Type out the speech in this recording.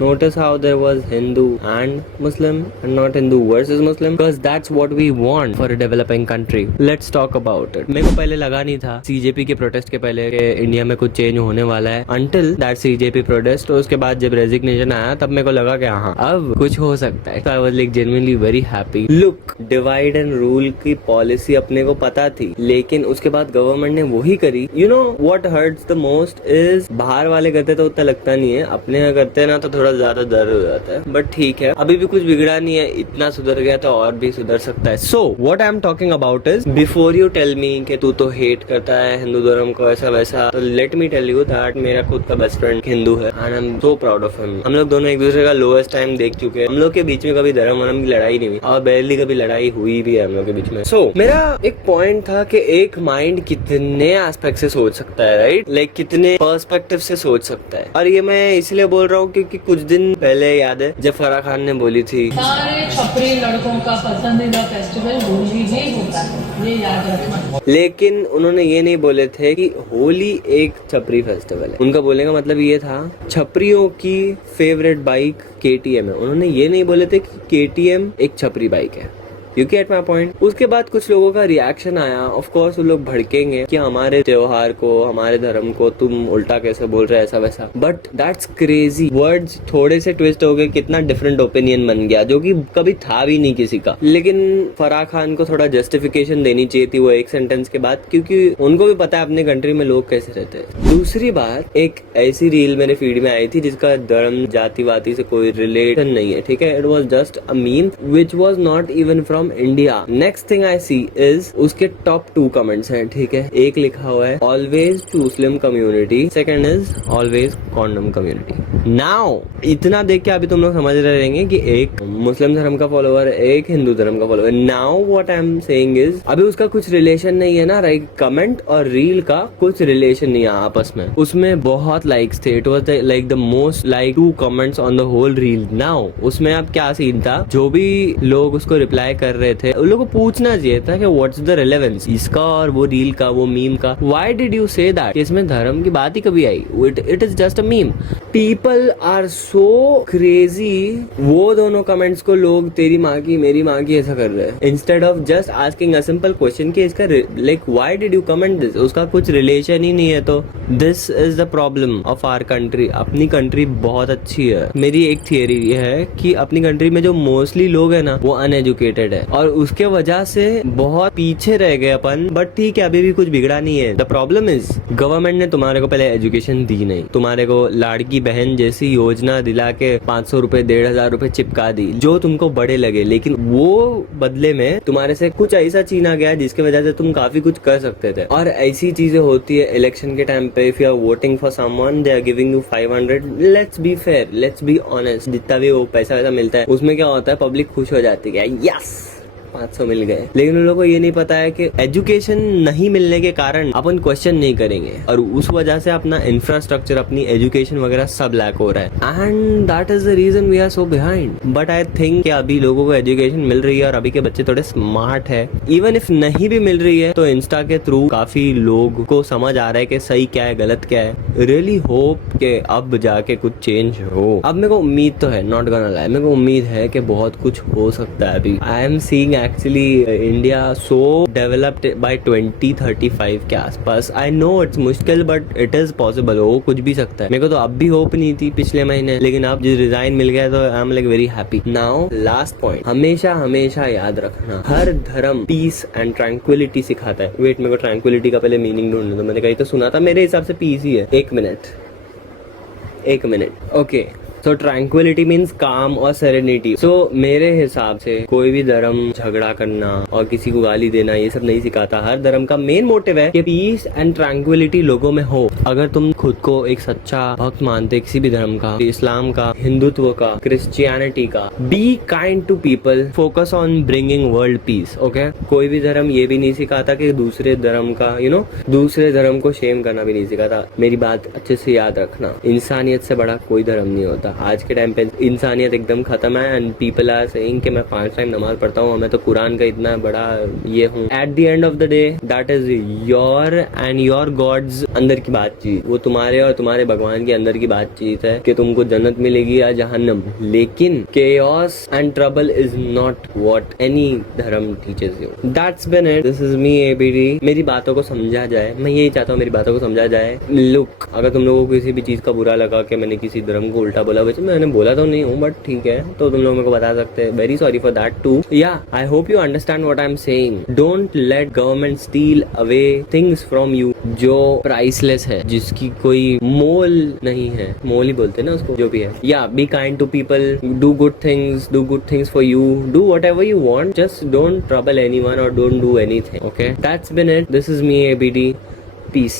Notice how there was Hindu and Muslim and not Hindu versus Muslim, because that's what we want for a developing country. Let's talk about it. मेरे को पहले लगा नहीं था CJP के protest के पहले कि इंडिया में कुछ चेंज होने वाला है, until that CJP protest. तो उसके बाद जब रेजिग्नेशन आया तब मेरे को लगा कि हाँ अब कुछ हो सकता है. So I was like genuinely very happy. Look, divide and rule की पॉलिसी अपने को पता थी, लेकिन उसके बाद गवर्नमेंट ने वही करी. You know what hurts the most is बाहर वाले करते तो उतना लगता नहीं है, अपने यहाँ करते ना तो थोड़ा ज्यादा दर्द हो जाता है. बट ठीक है, अभी भी कुछ बिगड़ा नहीं है, इतना सुधर गया तो और भी सुधर सकता है. So what I am talking about is, before you tell me कि तू तो हेट करता है हिंदू धर्म को ऐसा वैसा, तो let me tell you that मेरा खुद का बेस्ट फ्रेंड हिंदू है and I'm so proud of him. हम लोग दोनों एक दूसरे का लोएस्ट टाइम देख चुके हैं. हम लोग के बीच में कभी धर्म वरम की लड़ाई नहीं हुई और बैरली कभी लड़ाई हुई भी है हम लोग के बीच में. So मेरा एक पॉइंट था कि एक माइंड कितने एस्पेक्ट से सोच सकता है, राइट? लाइक कितने पर्सपेक्टिव से सोच सकता है. और ये मैं इसलिए बोल रहा हूँ क्योंकि कुछ दिन पहले याद है जब फराह खान ने बोली थी सारे छपरी लड़कों का पसंदीदा फेस्टिवल होली ही होता है, ये याद रखना. लेकिन उन्होंने ये नहीं बोले थे कि होली एक छपरी फेस्टिवल है. उनका बोलने का मतलब ये था छपरियों की फेवरेट बाइक KTM है. उन्होंने ये नहीं बोले थे कि KTM एक छपरी बाइक है. You get my point? उसके बाद कुछ लोगों का रिएक्शन आया. ऑफ कोर्स वो लोग भड़केंगे कि हमारे त्योहार को, हमारे धर्म को तुम उल्टा कैसे बोल रहे ऐसा वैसा. But that's crazy. वर्ड्स थोड़े से ट्विस्ट हो गए, कितना डिफरेंट ओपिनियन बन गया जो कि कभी था भी नहीं किसी का. लेकिन फराह खान को थोड़ा जस्टिफिकेशन देनी चाहिए थी वो एक सेंटेंस के बाद, क्योंकि उनको भी पता है अपने कंट्री में लोग कैसे रहते हैं. दूसरी बात, एक ऐसी रील मेरे फीड में आई थी जिसका धर्म जाति वाति से कोई रिलेशन नहीं है, ठीक है? It was just a meme which was not even from India. Next thing I see is उसके टॉप 2 कमेंट्स हैं, ठीक है? एक लिखा हुआ है always Muslim community, second is always condom community. Now इतना देख के अभी तुम लोग समझ रहे रहेंगे कि एक मुस्लिम धर्म का फॉलोअर, एक हिंदू धर्म का follower. Now what I am saying is अभी उसका कुछ रिलेशन नहीं है ना, राइट? कमेंट और रील का कुछ रिलेशन नहीं है आपस में. उसमें बहुत लाइक्स थे. It was like the most like 2 comments on the whole reel. Now उसमें अब क्या सीन था, जो भी लोग उसको रिप्लाई कर रहे थे उन लोगों को पूछना चाहिए था कि व्हाट्स द रेलेवेंस इसका और वो रील का, वो मीम का. Why did you say that? इसमें धर्म की बात ही कभी आई? It is just a meme. People are so crazy. वो दोनों कमेंट्स को लोग तेरी माँ की मेरी माँ की ऐसा कर रहे हैं, instead of just asking a simple question कि इसका like why did you comment this. उसका कुछ रिलेशन ही नहीं है. तो this is the problem of our country. अपनी कंट्री बहुत अच्छी है. मेरी एक थियरी ये है कि अपनी कंट्री में जो मोस्टली लोग है ना वो अनएजुकेटेड है और उसके वजह से बहुत पीछे रह गए अपन. बट ठीक है, अभी भी कुछ बिगड़ा नहीं है. द प्रॉब्लम इज गवर्नमेंट ने तुम्हारे को पहले एजुकेशन दी नहीं. तुम्हारे को लाड़की बहन जैसी योजना दिला के 500 रुपए 1,500 रुपए चिपका दी जो तुमको बड़े लगे, लेकिन वो बदले में तुम्हारे से कुछ ऐसा छीना गया जिसकी वजह से तुम काफी कुछ कर सकते थे. और ऐसी चीजें होती है इलेक्शन के टाइम पे. If you are voting for someone, they are giving you 500. Let's be fair, let's be honest. जितना भी वो पैसा वैसा मिलता है उसमें क्या होता है, पब्लिक खुश हो जाती है, यस 500 मिल गए. लेकिन उन लोगों को ये नहीं पता है कि एजुकेशन नहीं मिलने के कारण अपन क्वेश्चन नहीं करेंगे और उस वजह से अपना इंफ्रास्ट्रक्चर, अपनी एजुकेशन वगैरह सब लैक हो रहा है. And that is the reason we are so behind. But I think कि अभी लोगों को एजुकेशन मिल रही है और अभी के बच्चे थोड़े स्मार्ट है. इवन इफ नहीं भी मिल रही है तो इंस्टा के थ्रू काफी लोग को समझ आ रहा है कि सही क्या है गलत क्या है. रियली होप कि अब जाके कुछ चेंज हो. अब मेरे को उम्मीद तो है, नॉट गोना लाई, मेरे को उम्मीद है कि बहुत कुछ हो सकता है. अभी I am seeing actually India so developed by 2035 के आसपास. आई नो इट्स मुश्किल बट इट इज पॉसिबल. हो कुछ भी सकता है. मेरे को तो अब भी होप नहीं थी पिछले महीने, लेकिन अब जो रिजाइन मिल गया तो I am like very happy. Now last point, हमेशा हमेशा याद रखना, हर धर्म पीस एंड ट्रैंक्विलिटी सिखाता है. वेट, मेरे को ट्रैंक्विलिटी का पहले मीनिंग ढूंढने दो. मैंने कहीं तो सुना था, मेरे हिसाब से पीस ही है. एक मिनट. ओके, सो ट्रैंक्विलिटी मीन्स काम और सेरेनिटी. सो मेरे हिसाब से कोई भी धर्म झगड़ा करना और किसी को गाली देना ये सब नहीं सिखाता. हर धर्म का मेन मोटिव है कि पीस एंड ट्रैंक्विलिटी लोगों में हो. अगर तुम खुद को एक सच्चा भक्त मानते किसी भी धर्म का, इस्लाम का, हिंदुत्व का, क्रिश्चियनिटी का, be kind to people, focus on bringing world peace. Okay, कोई भी धर्म ये भी नहीं सिखाता कि दूसरे धर्म का दूसरे धर्म को शेम करना भी नहीं सिखाता. मेरी बात अच्छे से याद रखना, इंसानियत से बड़ा कोई धर्म नहीं होता. आज के टाइम पे इंसानियत एकदम खत्म है एंड पीपल आर सेइंग कि मैं 5 टाइम नमाज पढ़ता हूँ, मैं तो कुरान का इतना बड़ा ये हूँ। At the end of the day that is your and your gods अंदर की बातचीत, वो तुम्हारे और तुम्हारे भगवान के अंदर की बातचीत है कि तुमको जन्नत मिलेगी या जहन्नम। लेकिन chaos and trouble is not what any धर्म teaches you. That's been it. This is me ABD. मेरी बातों को समझा जाए, मैं यही चाहता हूँ मेरी बातों को समझा जाए। Look, अगर तुम लोगों को किसी भी चीज का बुरा लगा कि मैंने किसी धर्म को उल्टा बोला, वैसे मैंने बोला तो नहीं हूँ बट ठीक है, तो तुम लोग मेरे को बता सकते हैं। Very sorry for that too. या I hope you understand what I am saying. Don't let government steal away things from you जो प्राइसलेस है, जिसकी कोई मोल नहीं है, मोल ही बोलते हैं ना उसको, जो भी है। या be kind to people, do good things for you, do whatever you want, just don't trouble anyone or don't do anything. Okay, that's been it. This is me ABD. Peace.